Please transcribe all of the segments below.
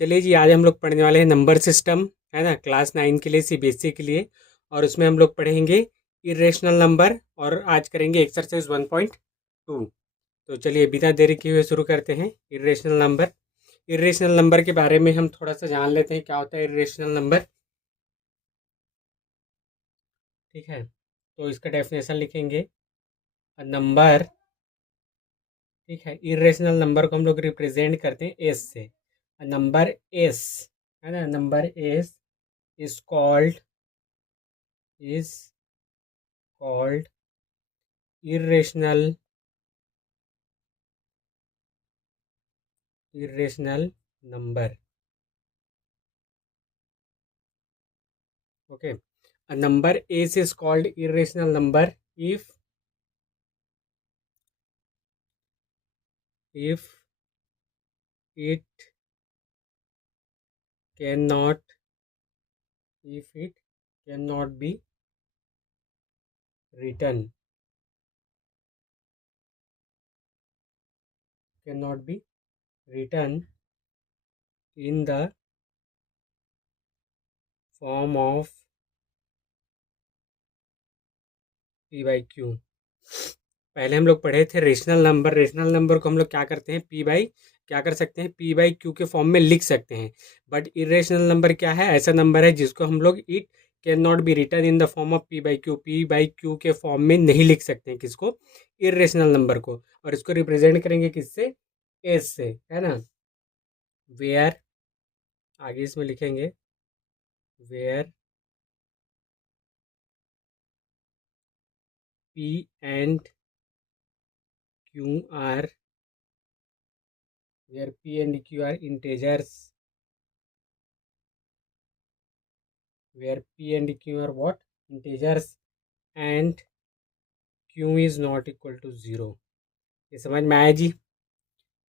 चलिए जी, आज हम लोग पढ़ने वाले हैं नंबर सिस्टम, है ना, क्लास 9 के लिए, सीबीएसई के लिए। और उसमें हम लोग पढ़ेंगे इरेशनल नंबर, और आज करेंगे एक्सरसाइज 1.2। तो चलिए बिना देरी किए हुए शुरू करते हैं। इरेशनल नंबर, इरेशनल नंबर के बारे में हम थोड़ा सा जान लेते हैं, क्या होता है इरेशनल नंबर। ठीक है, तो इसका डेफिनेशन लिखेंगे। नंबर, ठीक है, इरेशनल नंबर को हम लोग रिप्रेजेंट करते हैं एस से। नंबर एस, है ना, number S is called, is called irrational, irrational number. Okay, a number s is called irrational number if it cannot, if it cannot be written, cannot be written in the form of p by q। पहले हम लोग पढ़े थे rational number. Rational number को हम लोग क्या करते हैं, पी बाई, क्या कर सकते हैं, पी बाई क्यू के फॉर्म में लिख सकते हैं। बट इरेशनल नंबर क्या है, ऐसा नंबर है जिसको हम लोग it can not be written in the form of P by Q, P by Q के फॉर्म में नहीं लिख सकते हैं किसको, इरेशनल नंबर को। और इसको रिप्रेजेंट करेंगे किससे, एस से, है ना। वेयर, आगे इसमें लिखेंगे where P and Q are, where P and Q are integers, where p and q are what, integers, and q is not equal to 0। ये समझ में आया जी,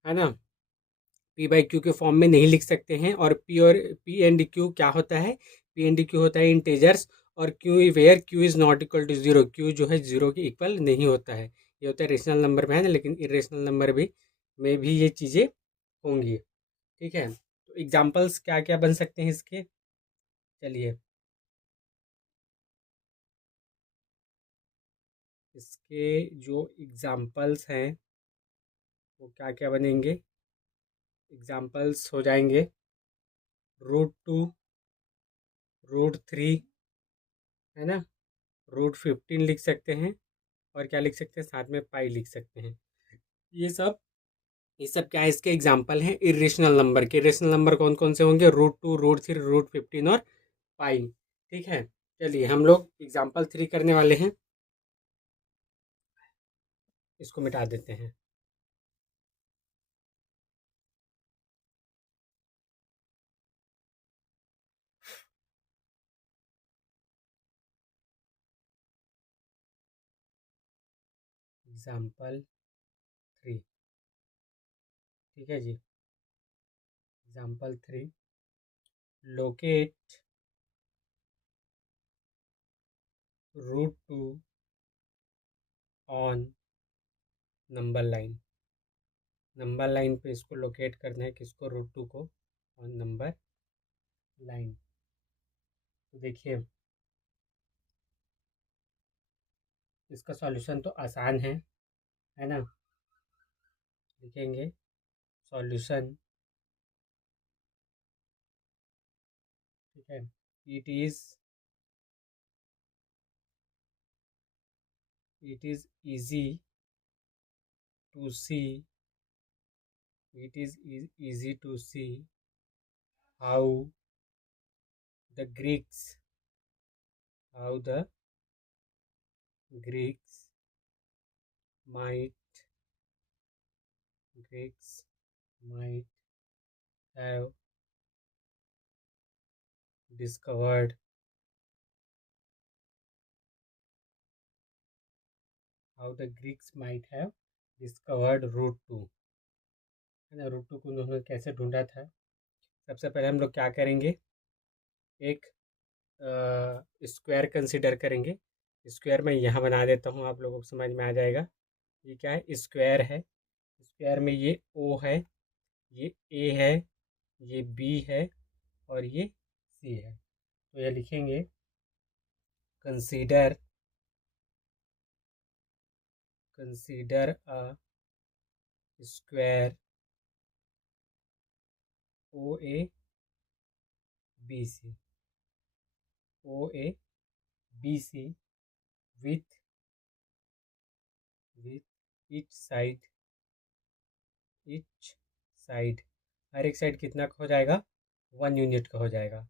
है ना। p बाई q के फॉर्म में नहीं लिख सकते हैं। और p एंड q क्या होता है, p एंड q होता है इंटेजर्स। और q where q is not equal to 0, q जो है 0 के इक्वल नहीं होता है। ये होता है रेशनल नंबर में, है ना। लेकिन इरेशनल नंबर भी में भी ये चीज़ें होंगी। ठीक है, तो एग्जाम्पल्स क्या क्या बन सकते हैं इसके, चलिए इसके जो एग्जाम्पल्स हैं वो क्या क्या बनेंगे। एग्जाम्पल्स हो जाएंगे √2, √3, है ना, √15 लिख सकते हैं। और क्या लिख सकते हैं, साथ में पाई लिख सकते हैं। ये सब, ये सब क्या है, इसके एग्जाम्पल हैं इरेशनल नंबर के। इरेशनल नंबर कौन कौन से होंगे, √2, √3, √15 और पाई। ठीक है, चलिए हम लोग एग्जाम्पल 3 करने वाले हैं। इसको मिटा देते हैं। एग्जाम्पल 3, ठीक है जी। Example 3, locate √2 on number line. Number line पे इसको लोकेट करना है, किसको, √2 को, ऑन नंबर लाइन। तो देखिए इसका सॉल्यूशन तो आसान है ना। लिखेंगे सॉल्यूशन, ठीक है, it is, it is easy to see, it is easy to see how the Greeks, how the Greeks might, Greeks might have discovered, how the Greeks might have discovered √2, है ना। √2 को उन्होंने कैसे ढूंढा था। सबसे पहले हम लोग क्या करेंगे, एक स्क्वायर कंसिडर करेंगे। स्क्वायर मैं यहाँ बना देता हूँ, आप लोगों को समझ में आ जाएगा। ये क्या है, स्क्वायर है। स्क्वायर में ये ओ है, ये ए है, ये बी है और ये सी है। तो ये लिखेंगे consider a square O A B C, O A B C with with each side हर एक साइड कितना का हो जाएगा, 1 यूनिट का हो जाएगा।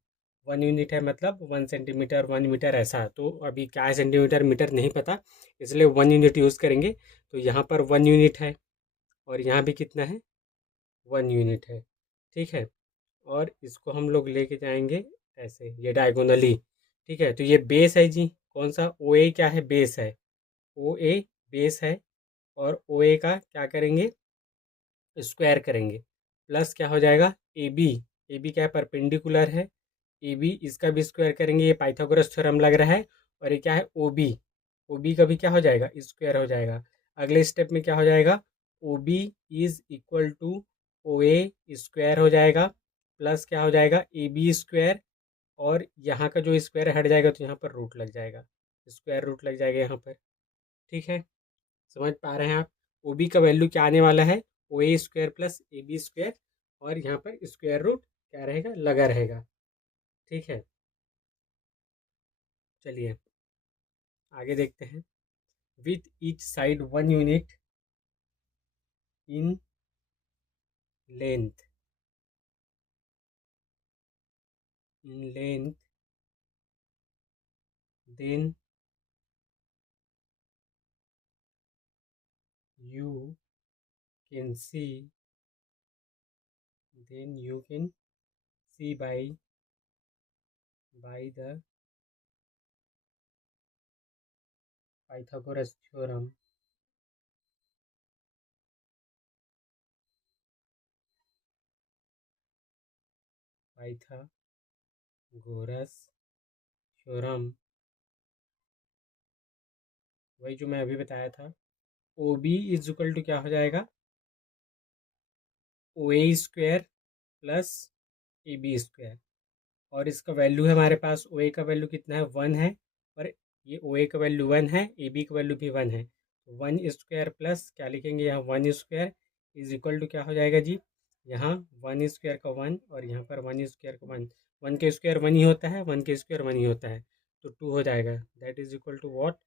1 यूनिट है मतलब 1 सेंटीमीटर 1 मीटर ऐसा। तो अभी क्या है, सेंटीमीटर मीटर नहीं पता, इसलिए 1 यूनिट यूज़ करेंगे। तो यहाँ पर 1 यूनिट है और यहाँ भी कितना है, 1 यूनिट है। ठीक है, और इसको हम लोग लेके जाएंगे ऐसे, ये डायगोनली। ठीक है, तो ये बेस है जी, कौन सा, ओ ए क्या है, बेस है, ओ ए बेस है। और ओ ए का क्या करेंगे, स्क्वायर करेंगे, प्लस क्या हो जाएगा, ए बी क्या है, परपेंडिकुलर है, ए बी इसका भी स्क्वायर करेंगे, ये पाइथागोरस थ्योरम लग रहा है। और ये क्या है, ओ बी का भी क्या हो जाएगा, स्क्वायर हो जाएगा। अगले स्टेप में क्या हो जाएगा, O B is equal to O A square हो जाएगा, प्लस क्या हो जाएगा, ए बी स्क्वायर। और यहाँ का जो स्क्वायर हट जाएगा तो यहाँ पर रूट लग जाएगा, स्क्वायर रूट लग जाएगा यहाँ पर। ठीक है, समझ पा रहे हैं आप। ओ बी का वैल्यू क्या आने वाला है, O A square plus A B square, और यहाँ पर स्क्वायर रूट क्या रहेगा, लगा रहेगा। ठीक है, चलिए आगे देखते हैं। With each side 1 unit in length, in length, then you can see, then you can see by the Pythagoras theorem, Pythagoras theorem, वही जो मैं अभी बताया था। O B is equal to क्या हो जाएगा, O A square plus A B square. और इसका वैल्यू है हमारे पास, ओ ए का वैल्यू कितना है, 1 है। और ये ओ ए का वैल्यू 1 है, ए बी का वैल्यू भी 1 है। 1 स्क्वायर प्लस क्या लिखेंगे यहाँ, 1 स्क्वायर इज इक्वल टू क्या हो जाएगा जी, यहाँ 1 स्क्वायर का 1 और यहाँ पर 1 स्क्वायर का 1। 1 के स्क्वायर 1 ही होता है, 1 के स्क्वायर 1 ही होता है। तो 2 हो जाएगा, that is equal to what,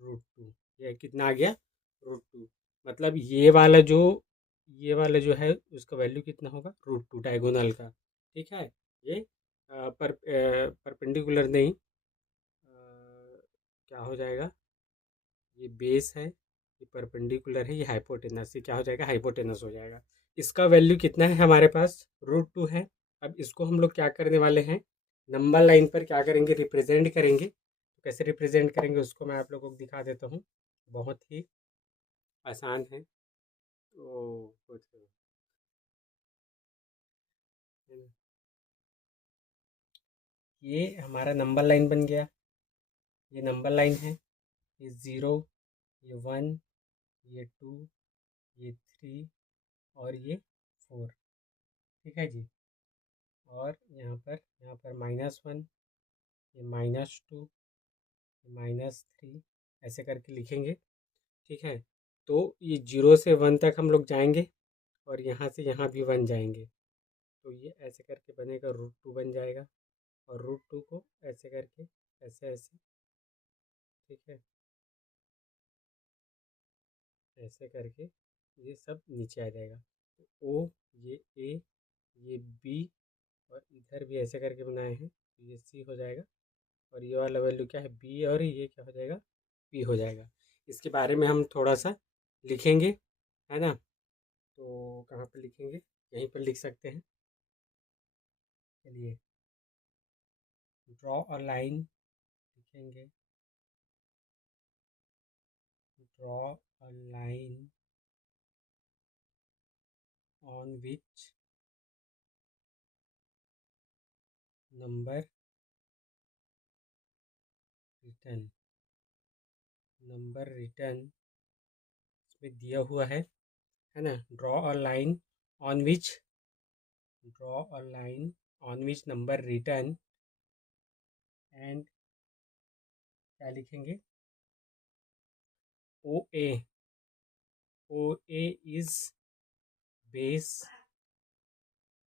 √2। ये कितना आ गया, √2। मतलब ये वाला जो है उसका वैल्यू कितना होगा, √2 डायगोनल का। ठीक है, ये परपेंडिकुलर नहीं, क्या हो जाएगा, ये बेस है, ये परपेंडिकुलर है, ये हाइपोटेनस, ये क्या हो जाएगा, हाइपोटेनस हो जाएगा। इसका वैल्यू कितना है हमारे पास, √2 है। अब इसको हम लोग क्या करने वाले हैं, नंबर लाइन पर क्या करेंगे, रिप्रेजेंट करेंगे। तो कैसे रिप्रेजेंट करेंगे उसको मैं आप लोगों को दिखा देता हूँ, बहुत ही आसान है। तो कुछ ये हमारा नंबर लाइन बन गया, ये नंबर लाइन है, ये 0, ये 1, ये 2, ये 3 और ये 4। ठीक है जी, और यहाँ पर -1, ये -2, ये -3, ऐसे करके लिखेंगे। ठीक है, तो ये 0 से 1 तक हम लोग जाएंगे और यहाँ से यहाँ भी 1 जाएंगे। तो ये ऐसे करके बनेगा, √2 बन जाएगा। और √2 को ऐसे करके, ऐसे ऐसे, ठीक है, ऐसे करके ये सब नीचे आ जाएगा। तो ओ, ये ए, ये बी, और इधर भी ऐसे करके बनाए हैं, तो ये सी हो जाएगा। और ये वाला वैल्यू क्या है, बी, और ये क्या हो जाएगा, पी हो जाएगा। इसके बारे में हम थोड़ा सा लिखेंगे, है ना। तो कहाँ पर लिखेंगे, यहीं पर लिख सकते हैं। चलिए, ड्रॉ अ लाइन लिखेंगे, draw a line on which number return, number return इसमें दिया हुआ है ना। Draw a line on which draw a line on which number written and क्या लिखेंगे OA is base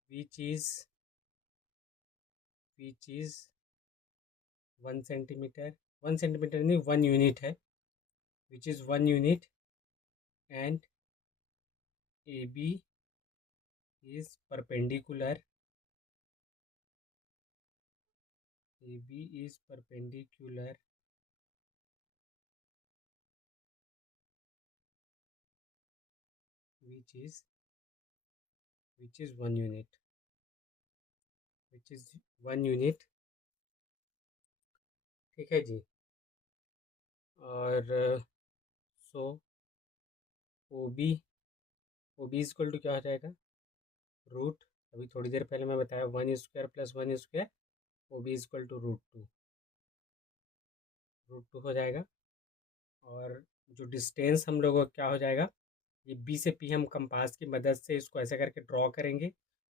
which is 1 centimeter, 1 centimeter नहीं 1 unit है, which is 1 unit, and AB is perpendicular, which is 1 unit, ठीक है जी। और सो OB equal to क्या हो जाएगा, रूट, अभी थोड़ी देर पहले मैं बताया 1 square plus 1 square, OB equal to root two हो जाएगा। और जो डिस्टेंस हम लोगों का क्या हो जाएगा, ये B से P हम कंपास की मदद से इसको ऐसे करके ड्रॉ करेंगे,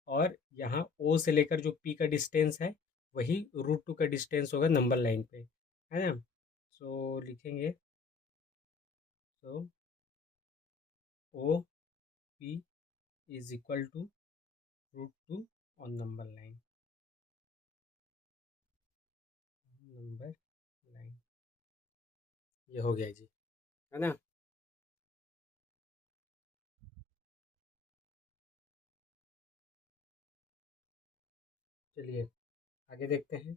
और यहाँ O से लेकर जो P का डिस्टेंस है वही √2 का डिस्टेंस होगा नंबर लाइन पे, है ना। सो लिखेंगे, so OP is equal to √2 on number line, ये हो गया जी, है ना। चलिए आगे देखते हैं।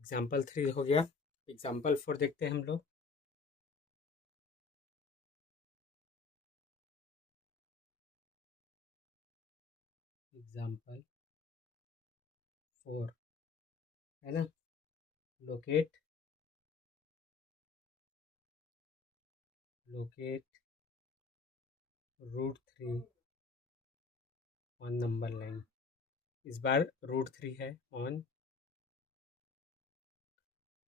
एग्जाम्पल 3 हो गया, एग्जाम्पल 4 देखते हैं हम लोग। एग्जाम्पल 4 है ना, लोकेट √3 ऑन नंबर लाइन, इस बार √3 है ऑन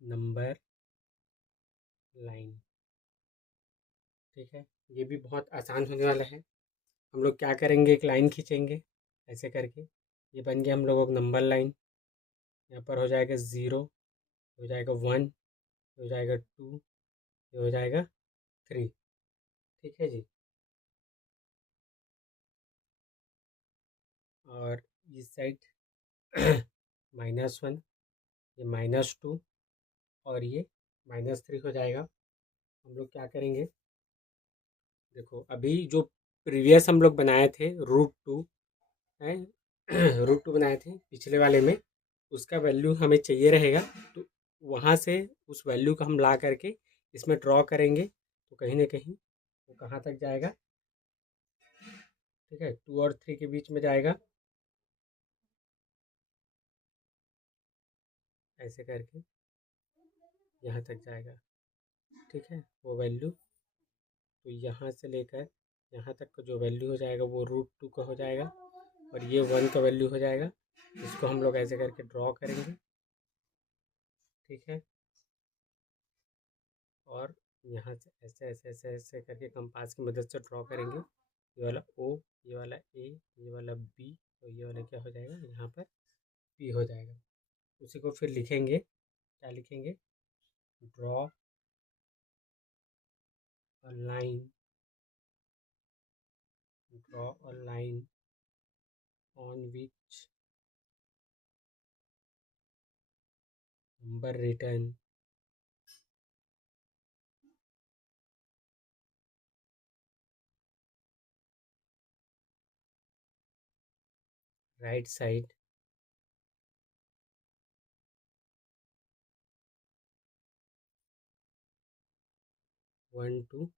नंबर लाइन, ठीक है। ये भी बहुत आसान होने वाला है। हम लोग क्या करेंगे, एक लाइन खींचेंगे ऐसे करके, ये बन गया हम लोगों को नंबर लाइन। यहाँ पर हो जाएगा 0, हो जाएगा 1, हो जाएगा 2, हो जाएगा 3, ठीक है जी। और इस साइड -1, ये -2 और ये -3 हो जाएगा। हम लोग क्या करेंगे, देखो अभी जो प्रीवियस हम लोग बनाए थे √2 है √2 बनाए थे पिछले वाले में, उसका वैल्यू हमें चाहिए रहेगा, तो वहाँ से उस वैल्यू को हम ला करके इसमें ड्रॉ करेंगे, तो कहीं ना कहीं वो कहाँ तक जाएगा, ठीक है, 2 और 3 के बीच में जाएगा, ऐसे करके यहाँ तक जाएगा, ठीक है। वो वैल्यू तो यहाँ से लेकर यहाँ तक का जो वैल्यू हो जाएगा वो √2 का हो जाएगा, और ये 1 का वैल्यू हो जाएगा। इसको हम लोग ऐसे करके ड्रॉ करेंगे, ठीक है। और यहाँ से ऐसे ऐसे ऐसे ऐसे करके कंपास की मदद से ड्रॉ करेंगे, ये वाला O, ये वाला A, ये वाला B, और ये वाला क्या हो जाएगा, यहाँ पर P हो जाएगा। उसी को फिर लिखेंगे, क्या लिखेंगे, draw a line, on which number written right side 1 2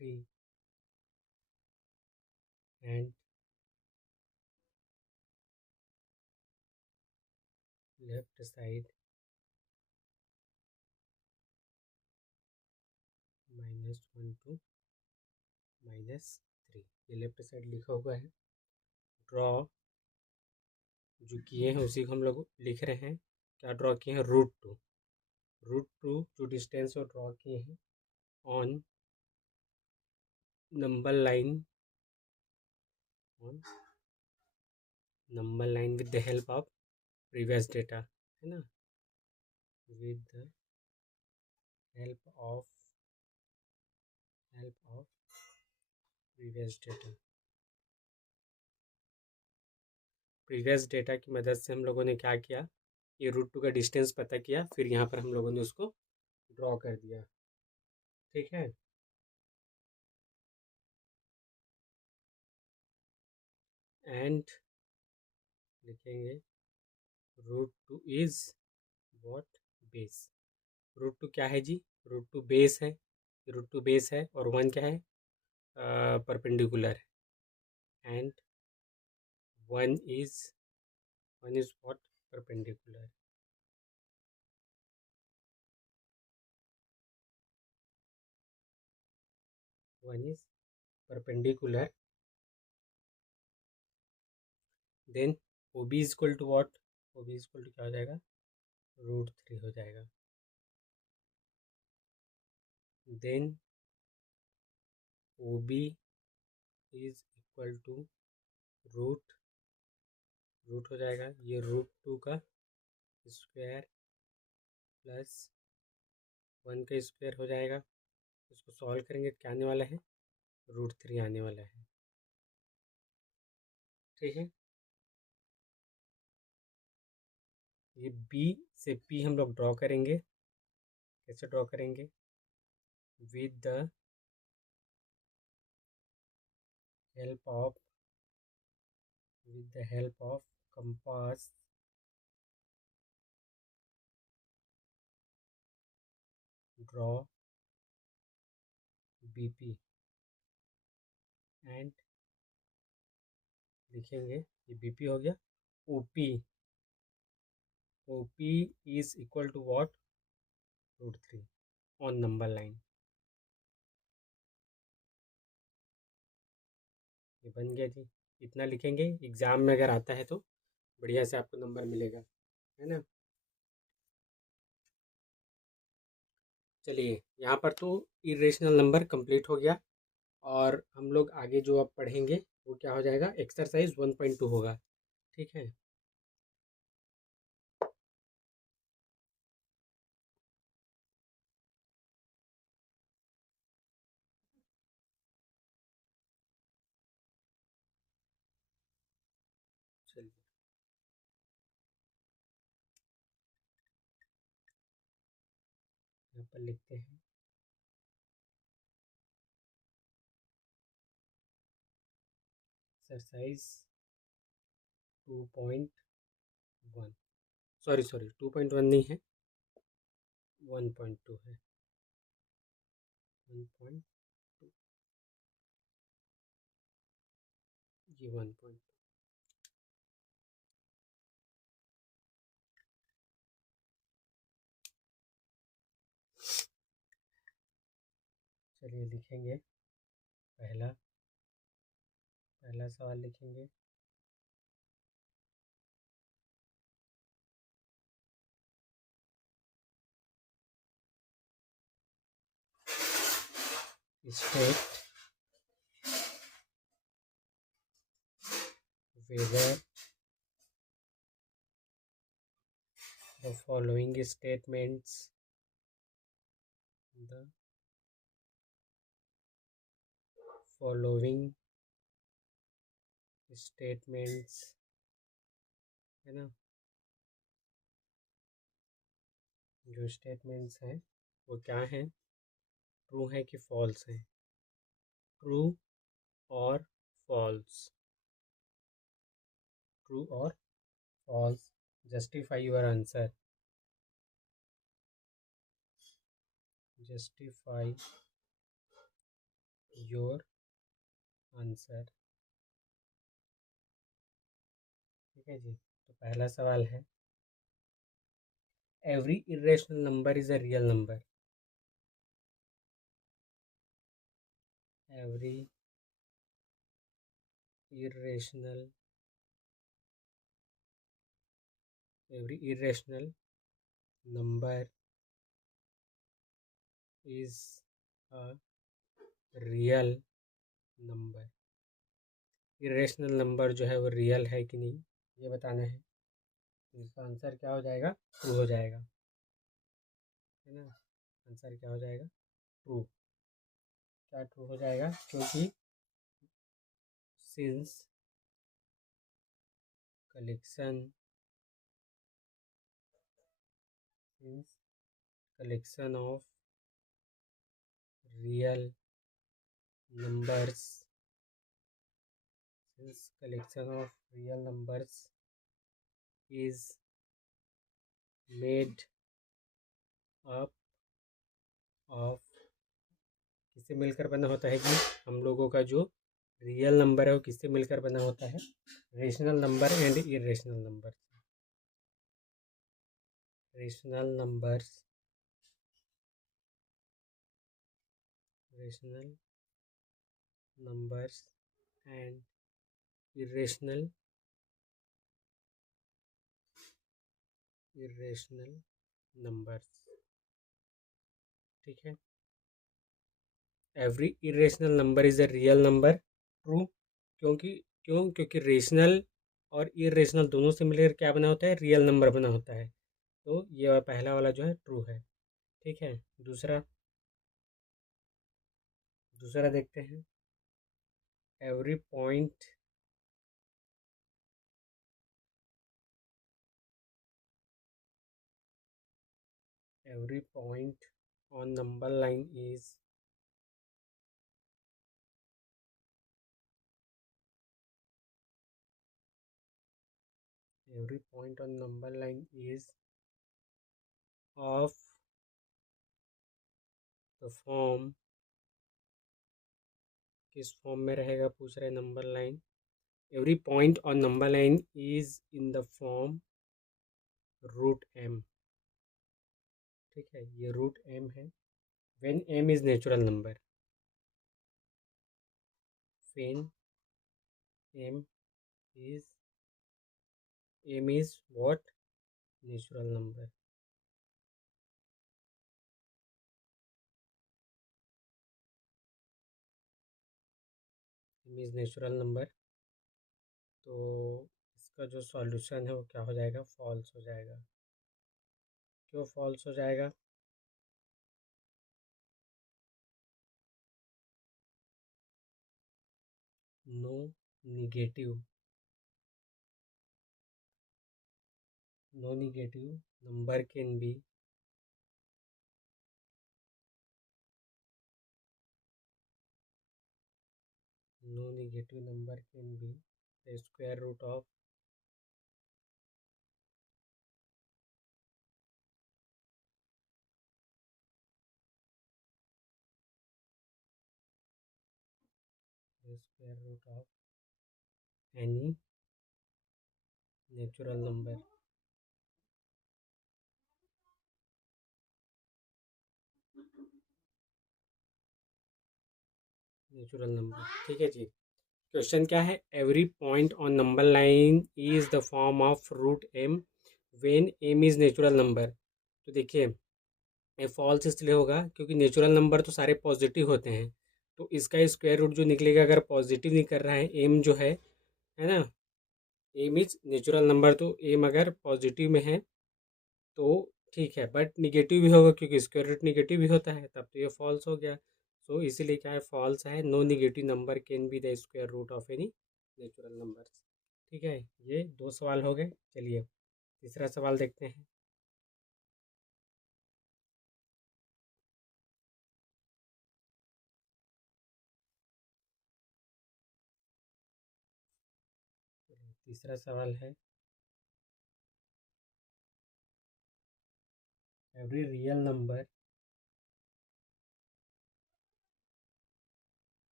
3 and left side -1 to -3, ये लेफ्ट साइड लिखा हुआ है। ड्रॉ जो किए हैं उसी को हम लोग लिख रहे हैं। क्या ड्रॉ किए हैं? रूट टू जो डिस्टेंस वो ड्रॉ किए हैं on number line with the help of previous data, है ना, with the help of previous data. Previous data की मदद से हम लोगों ने क्या किया, ये रूट टू का डिस्टेंस पता किया, फिर यहाँ पर हम लोगों ने उसको ड्रॉ कर दिया। ठीक है, एंड लिखेंगे root two is what? Base. Root two क्या है जी? रूट टू बेस है। रूट टू बेस है और वन क्या है? Perpendicular. And one is what? Perpendicular. One is perpendicular. Then O B is equal to what? O B is equal to क्या हो जाएगा? √3 हो जाएगा। Then O B is equal to root हो जाएगा, ये √2 का स्क्वायर प्लस 1 का स्क्वायर हो जाएगा। इसको सॉल्व करेंगे क्या आने वाला है? √3 आने वाला है। ठीक है, ये बी से पी हम लोग ड्रॉ करेंगे। कैसे ड्रॉ करेंगे? With the help of compass draw BP and लिखेंगे, ये बीपी हो गया। OP is equal to what? √3 on number line. ये बन गया जी। इतना लिखेंगे, एग्जाम में अगर आता है तो बढ़िया से आपको नंबर मिलेगा, है ना। चलिए, यहाँ पर तो इरेशनल नंबर कंप्लीट हो गया और हम लोग आगे जो अब पढ़ेंगे वो क्या हो जाएगा? एक्सरसाइज 1.2 होगा। ठीक है, चलिए यहाँ पर लिखते हैं। एक्सरसाइज 2.1, सॉरी 2.1 नहीं है, 1.2 है। 1.2, ये 1.2। चलिए लिखेंगे, पहला सवाल लिखेंगे। State whether the following statements है ना, जो स्टेटमेंट्स हैं वो क्या हैं? ट्रू है कि फॉल्स है? ट्रू और फॉल्स। ट्रू और false. Justify your answer. Justify your answer. ठीक है जी, तो पहला सवाल है, every irrational number is a real number. every irrational number is a real number. Irrational number जो है वो रियल है कि नहीं ये बताना है। इसका आंसर क्या हो जाएगा? ट्रू हो जाएगा, है ना। आंसर क्या हो जाएगा? ट्रू। क्या ट्रू हो जाएगा? क्योंकि since collection of real numbers is made up of, किससे मिलकर बना होता है कि हम लोगों का जो रियल नंबर है वो किससे मिलकर बना होता है? Rational number and irrational number. Rational numbers and irrational numbers. ठीक है। Every irrational number is a real number. True. क्योंकि रेशनल और इरेशनल दोनों से मिलकर क्या बना होता है? रियल नंबर बना होता है। तो ये पहला वाला जो है ट्रू है। ठीक है। दूसरा देखते हैं। Every point on number line is of the form. किस फॉर्म में रहेगा पूछ रहे number line? Every point on number line is in the form root M. ठीक है, ये रूट एम है। When M is natural number, when M is what? Natural number. M is natural number. तो इसका जो सॉल्यूशन है वो क्या हो जाएगा? फॉल्स हो जाएगा। क्यों फॉल्स हो जाएगा? No negative number can be the square root of any natural number। ठीक है जी। क्वेश्चन क्या है? Every point on number line is the form of root M when M is natural number. तो देखिए ये फॉल्स इसलिए होगा क्योंकि नेचुरल नंबर तो सारे पॉजिटिव होते हैं। तो इसका स्क्वायर रूट जो निकलेगा अगर पॉजिटिव नहीं कर रहा है, एम जो है ना, एम इज नेचुरल नंबर, तो एम अगर पॉजिटिव में है तो ठीक है, बट निगेटिव भी होगा क्योंकि स्क्वायर रूट निगेटिव भी होता है, तब तो ये फॉल्स हो गया। सो इसीलिए क्या है? फॉल्स है। No negative number can be the square root of any natural number. ठीक है, ये दो सवाल हो गए। चलिए तीसरा सवाल देखते हैं। तीसरा सवाल है every real number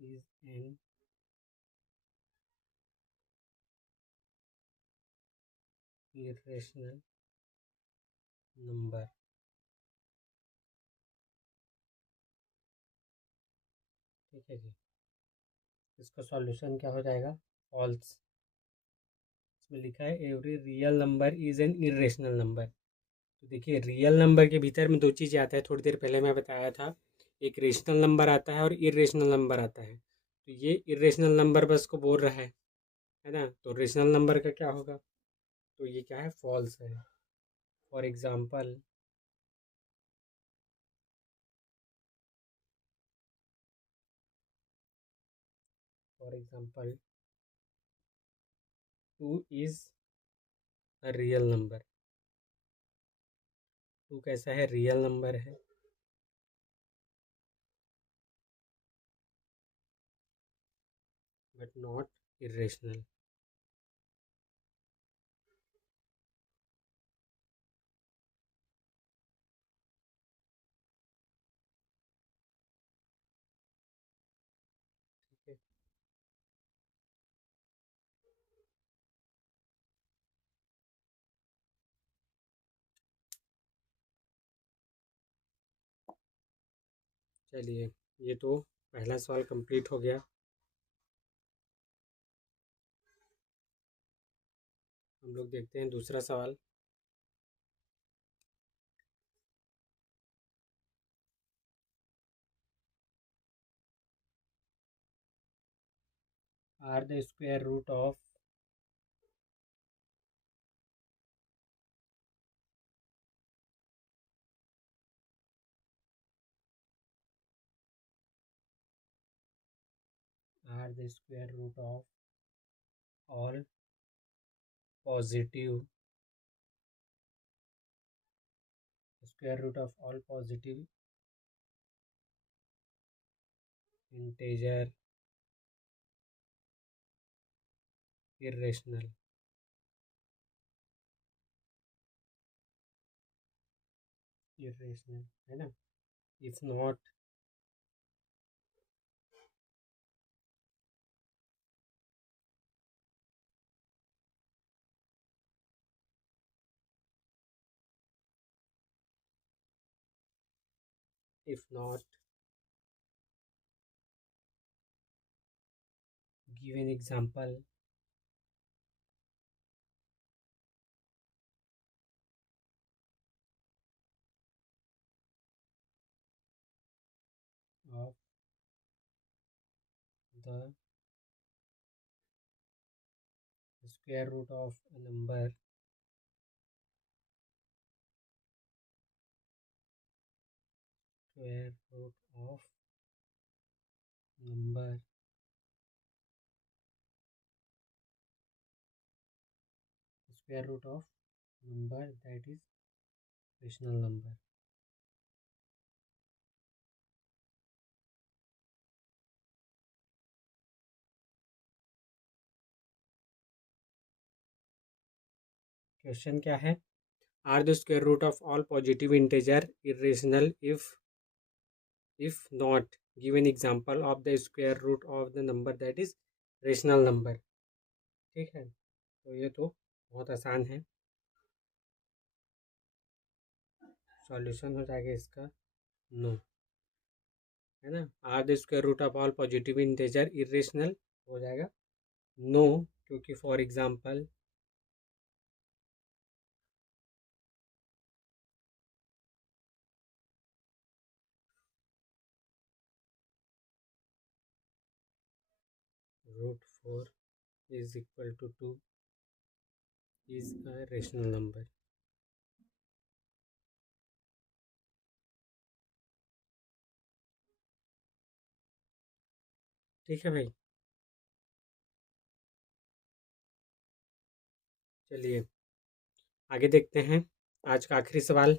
is an irrational number. ठीक है जी, इसका सॉल्यूशन क्या हो जाएगा? फॉल्स। इसमें लिखा है every real number is an irrational number. तो देखिए, रियल नंबर के भीतर में दो चीज़ें आता है, थोड़ी देर पहले मैं बताया था। एक रेशनल नंबर आता है और इरेशनल नंबर आता है। तो ये इरेशनल नंबर बस को बोल रहा है ना? तो रेशनल नंबर का क्या होगा? तो ये क्या है? फॉल्स है। For example, for example 2 is a real number. 2 कैसा है? रियल नंबर है। But not irrational. ठीक है, चलिए, ये तो पहला सवाल कंप्लीट हो गया। हम लोग देखते हैं दूसरा सवाल। Are the square root of are the square root of all positive square root of all positive integer irrational। irrational है ना? If not if not give an example of the square root of a number square root of number square root of number that is rational number। Question क्या है? Are the square root of all positive integer irrational if not give an example of the square root of the number that is rational number। ठीक है, तो ये तो बहुत आसान है। सॉल्यूशन हो जाएगा इसका नो, है ना? Are the square root of all positive integer irrational हो जाएगा नो, क्योंकि for example √4 is equal to 2 is a rational number. ठीक है भाई, चलिए आगे देखते हैं आज का आखिरी सवाल।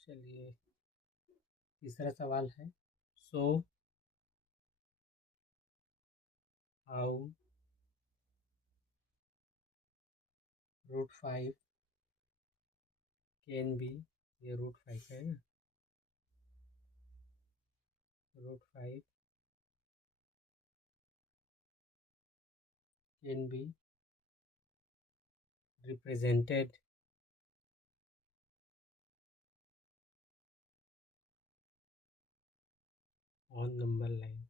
चलिए, तीसरा सवाल है। सो हाउ √5 कैन बी, ये √5 है ना, √5 can be represented on number line.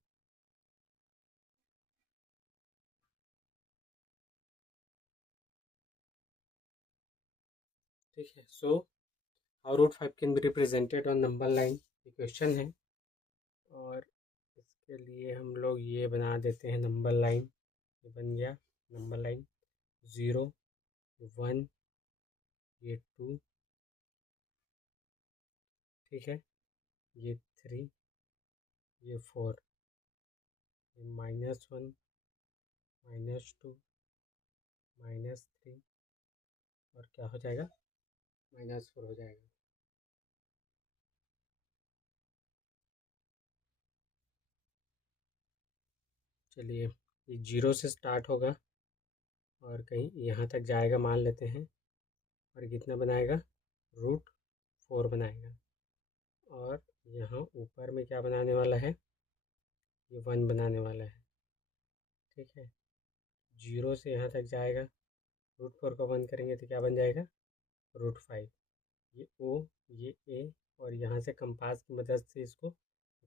ठीक है, so how √5 can be represented on number line, ये क्वेश्चन है। और इसके लिए हम लोग ये बना देते हैं नंबर लाइन। ये बन गया नंबर लाइन 0 1, ये 2, ठीक है, ये 3, ये 4, ये -1, -2, -3, और क्या हो जाएगा, -4 हो जाएगा। चलिए, ये 0 से स्टार्ट होगा और कहीं यहाँ तक जाएगा मान लेते हैं, और कितना बनाएगा, √4 बनाएगा। और यहाँ ऊपर में क्या बनाने वाला है, ये 1 बनाने वाला है, ठीक है। 0 से यहाँ तक जाएगा, √4 का 1 करेंगे तो क्या बन जाएगा, √5। ये O, ये A, और यहाँ से कंपास की मदद से इसको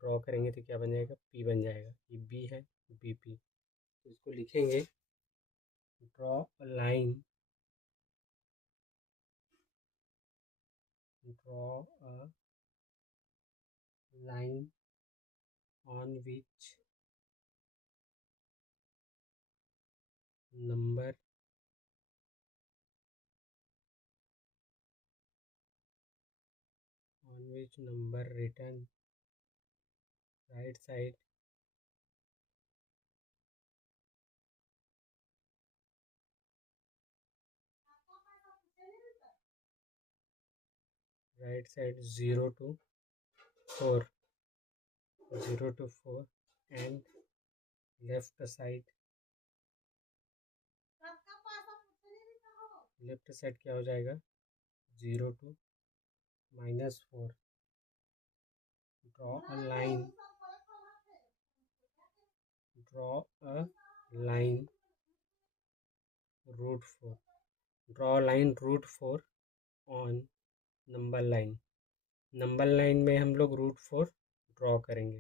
ड्रॉ करेंगे तो क्या बन जाएगा, P बन जाएगा। ये B है, BP, तो इसको लिखेंगे, draw a line, draw a line on which number written right side right side 0 to 4, 0 to 4, and left side, left side क्या हो जाएगा, 0 to -4। Draw a line, draw a line √4, draw line √4 on number line. Number line में हम लोग √4 draw करेंगे,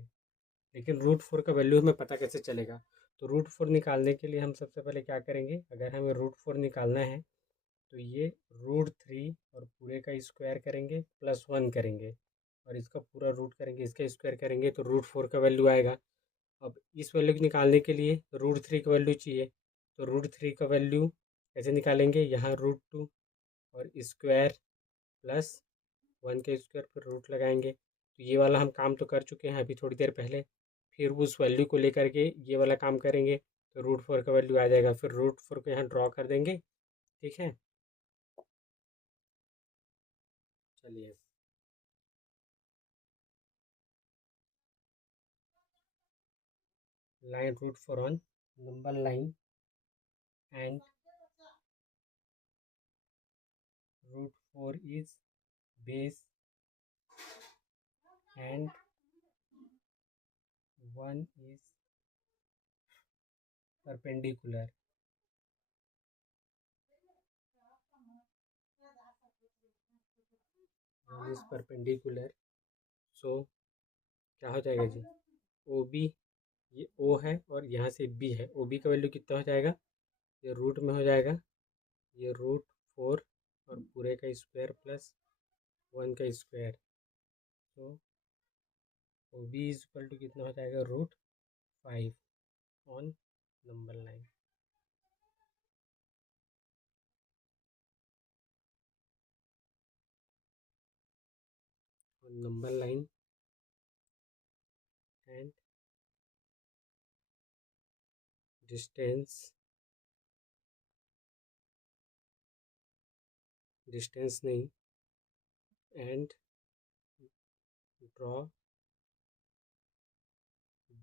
लेकिन √4 का value हमें पता कैसे चलेगा। तो √4 निकालने के लिए हम सबसे पहले क्या करेंगे, अगर हमें √4 निकालना है तो ये √3 और पूरे का स्क्वायर करेंगे +1 करेंगे, और इसका पूरा रूट करेंगे, इसका स्क्वायर करेंगे तो √4 का वैल्यू आएगा। अब इस वैल्यू को निकालने के लिए √3 का वैल्यू चाहिए, तो √3 का वैल्यू कैसे निकालेंगे, यहाँ √2 और स्क्वायर +1 के स्क्वायर पर रूट लगाएंगे। तो ये वाला हम काम तो कर चुके हैं अभी थोड़ी देर पहले, फिर उस वैल्यू को लेकर के ये वाला काम करेंगे तो √4 का वैल्यू आ जाएगा, फिर √4 को यहाँ ड्रॉ कर देंगे, ठीक है। चलिए, line √4 on number line and √4 is base and 1 is perpendicular, सो क्या हो जाएगा जी, OB, ये O है और यहाँ से B है, OB का वैल्यू कितना हो जाएगा, ये रूट में हो जाएगा, ये √4 और पूरे का स्क्वायर +1 का स्क्वायर, तो OB इज इक्वल टू कितना हो जाएगा, √5 on number line. on number line and distance नहीं, and draw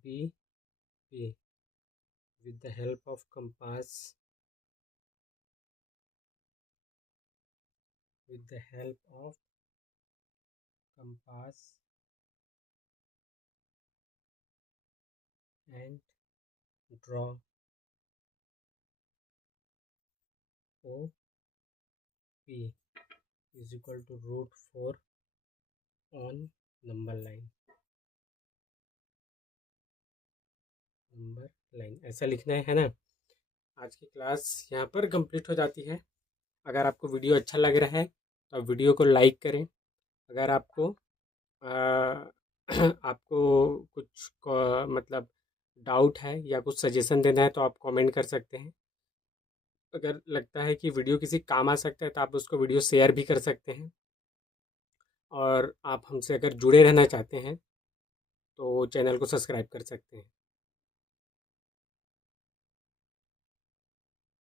BP with the help of compass with the help of compass and draw OP is equal to √4 on number line ऐसा लिखना है ना। आज की क्लास यहाँ पर complete हो जाती है। अगर आपको वीडियो अच्छा लग रहा है तो आप वीडियो को लाइक करें। अगर आपको आपको कुछ मतलब डाउट है या कुछ सजेशन देना है तो आप कमेंट कर सकते हैं। अगर लगता है कि वीडियो किसी काम आ सकता है तो आप उसको वीडियो शेयर भी कर सकते हैं। और आप हमसे अगर जुड़े रहना चाहते हैं तो चैनल को सब्सक्राइब कर सकते हैं।